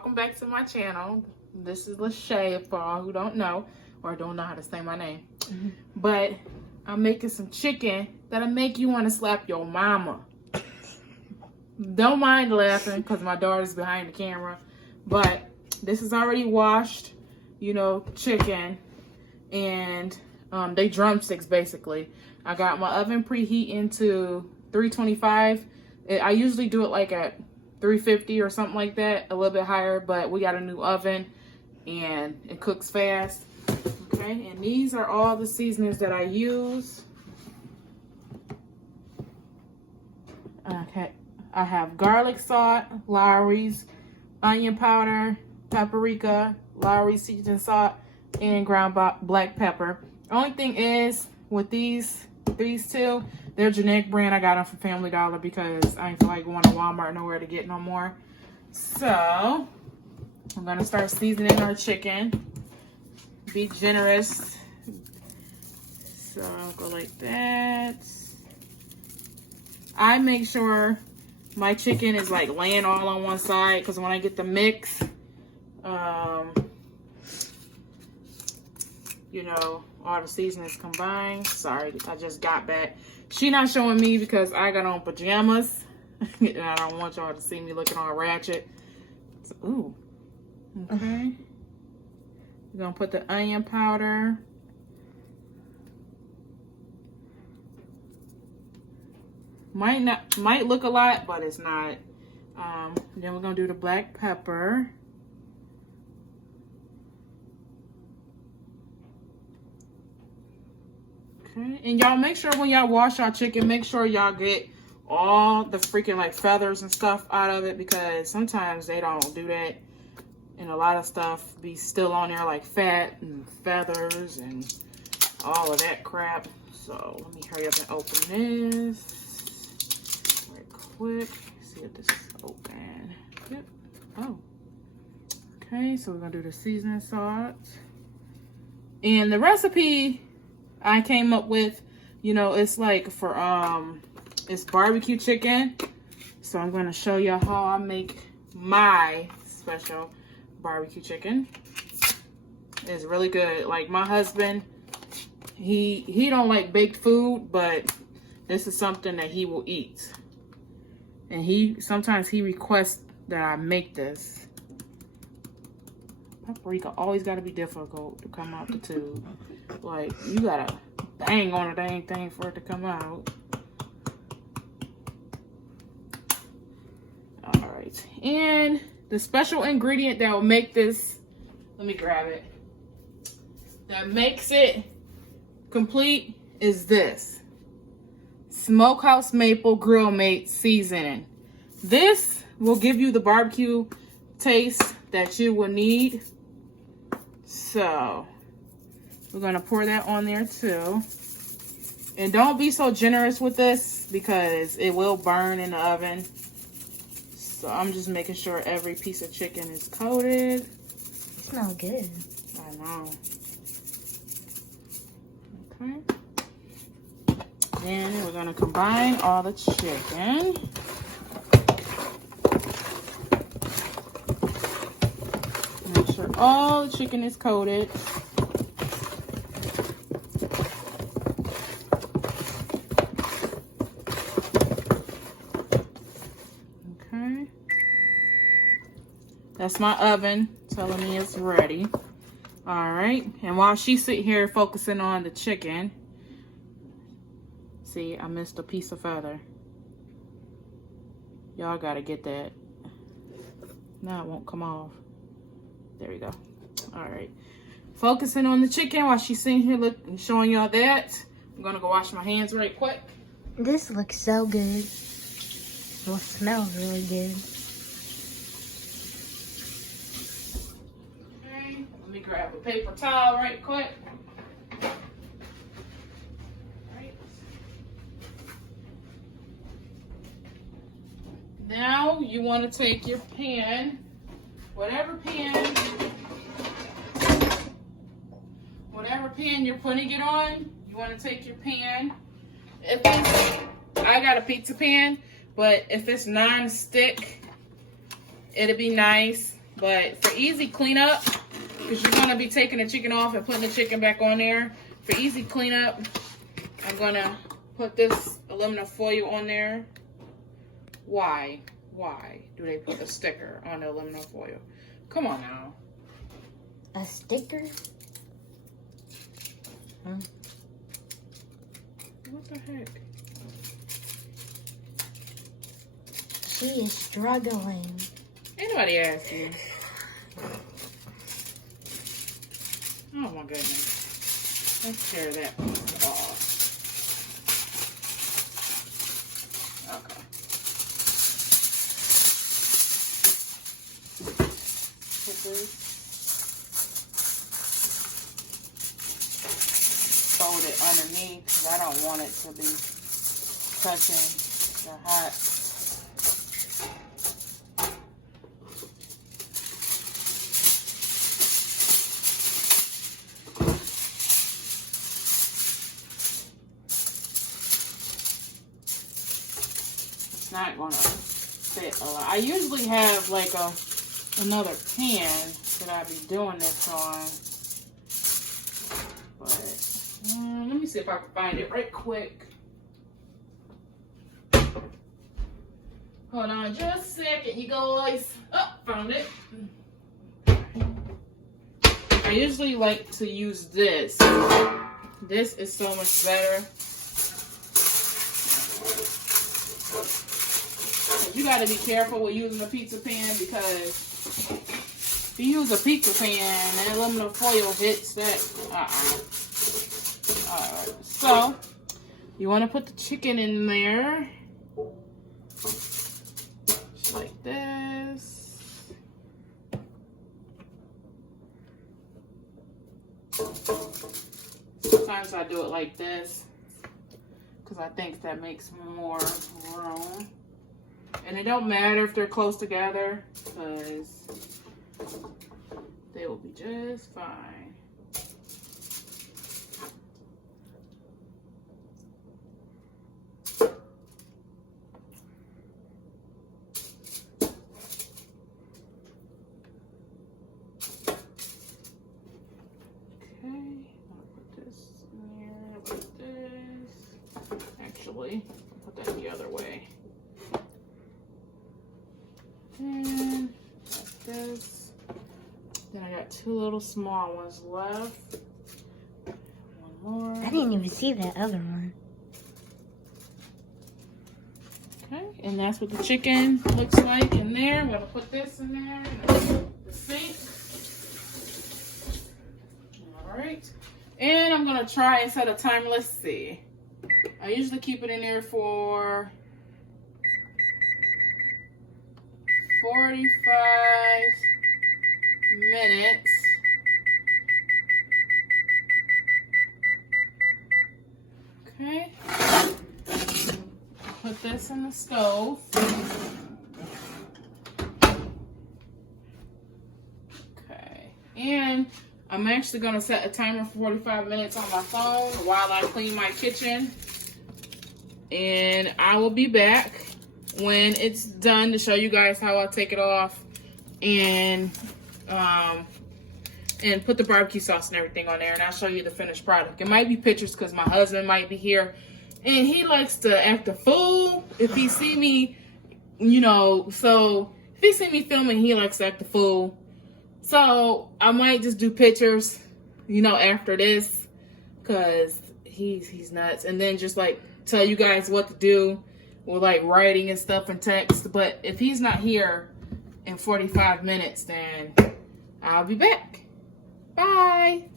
welcome back to my channel. This is Lachey for all who don't know or don't know how to say my name. But I'm making some chicken that'll make you want to slap your mama. Don't mind laughing because my daughter's behind the camera. But this is already washed, you know, chicken. And they drumsticks basically. I got my oven preheating to 325. I usually do it like at 350 or something like that, a little bit higher, but we got a new oven and it cooks fast. Okay, and these are all the seasonings that I use. Okay, I have garlic salt, Lawry's, onion powder, paprika, Lawry's seasoned salt, and ground black pepper. Only thing is with these two, they're generic brand. I got them from Family Dollar because I ain't feel like going to Walmart nowhere to get no more. So I'm gonna start seasoning our chicken. Be generous. So I'll go like that. I make sure my chicken is like laying all on one side because when I get the mix, you know, all the seasonings combined. Sorry, I just got back. She not showing me because I got on pajamas. And I don't want y'all to see me looking all ratchet. So, ooh. Okay. We're gonna put the onion powder. Might look a lot, but it's not. Then we're gonna do the black pepper. Okay, and y'all make sure when y'all wash y'all chicken, make sure y'all get all the freaking like feathers and stuff out of it because sometimes they don't do that. And a lot of stuff be still on there like fat and feathers and all of that crap. So let me hurry up and open this right quick. See if this is open. Yep. Oh. Okay, so we're gonna do the seasoning salt. And the recipe I came up with, you know, it's like for it's barbecue chicken. So I'm gonna show you how I make my special barbecue chicken. It's really good. Like my husband, he don't like baked food, but this is something that he will eat. And sometimes he requests that I make this. Paprika always gotta be difficult to come out the tube. Like you gotta bang on a dang thing for it to come out. All right, and the special ingredient that will make this, let me grab it, that makes it complete is this Smokehouse Maple Grill Mate seasoning. This will give you the barbecue taste that you will need. So we're gonna pour that on there too. And don't be so generous with this because it will burn in the oven. So I'm just making sure every piece of chicken is coated. It smells good. I know. Okay. Then we're gonna combine all the chicken. Make sure all the chicken is coated. That's my oven telling me it's ready. All right, and while she's sitting here focusing on the chicken, see, I missed a piece of feather. Y'all gotta get that. Now it won't come off. There we go. All right, focusing on the chicken while she's sitting here showing y'all that. I'm gonna go wash my hands right quick. This looks so good. Well, it smells really good. Let me grab a paper towel right quick. Right. Now you want to take your pan, whatever pan you're putting it on, you want to take your pan. If it's, I got a pizza pan, but if it's non-stick, it'd be nice. But for easy cleanup, because you're gonna be taking the chicken off and putting the chicken back on there. For easy cleanup, I'm gonna put this aluminum foil on there. Why? Why do they put a sticker on the aluminum foil? Come on now. A sticker? Huh? What the heck? She is struggling. Anybody ask you? Oh my goodness. Let's tear that piece off. Okay. Put this. Fold it underneath because I don't want it to be touching the hot. Not gonna fit a lot. I usually have like another pan that I be doing this on, but let me see if I can find it right quick. Hold on just a second, you guys. Oh, found it. I usually like to use this. This is so much better. You got to be careful with using a pizza pan because if you use a pizza pan and aluminum foil hits that, Alright, so you want to put the chicken in there, just like this. Sometimes I do it like this because I think that makes more room. And it don't matter if they're close together because they will be just fine. Okay, I'll put this in here like this. Actually, I'll put that the other way. And like this. Then I got two little small ones left. One more. I didn't even see that other one. Okay, and that's what the chicken looks like in there. I'm gonna put this in there, the sink. All right, and I'm gonna try and set a timer. Let's see. I usually keep it in there for 45 minutes. Okay. Put this in the stove. Okay. And I'm actually going to set a timer for 45 minutes on my phone while I clean my kitchen. And I will be back when it's done to show you guys how I take it off and put the barbecue sauce and everything on there, and I'll show you the finished product. It might be pictures because my husband might be here and he likes to act a fool if he see me, you know, so if he see me filming, he likes to act a fool. So I might just do pictures, you know, after this because he's nuts, and then just like tell you guys what to do with like writing and stuff and text. But if he's not here in 45 minutes, then I'll be back. Bye.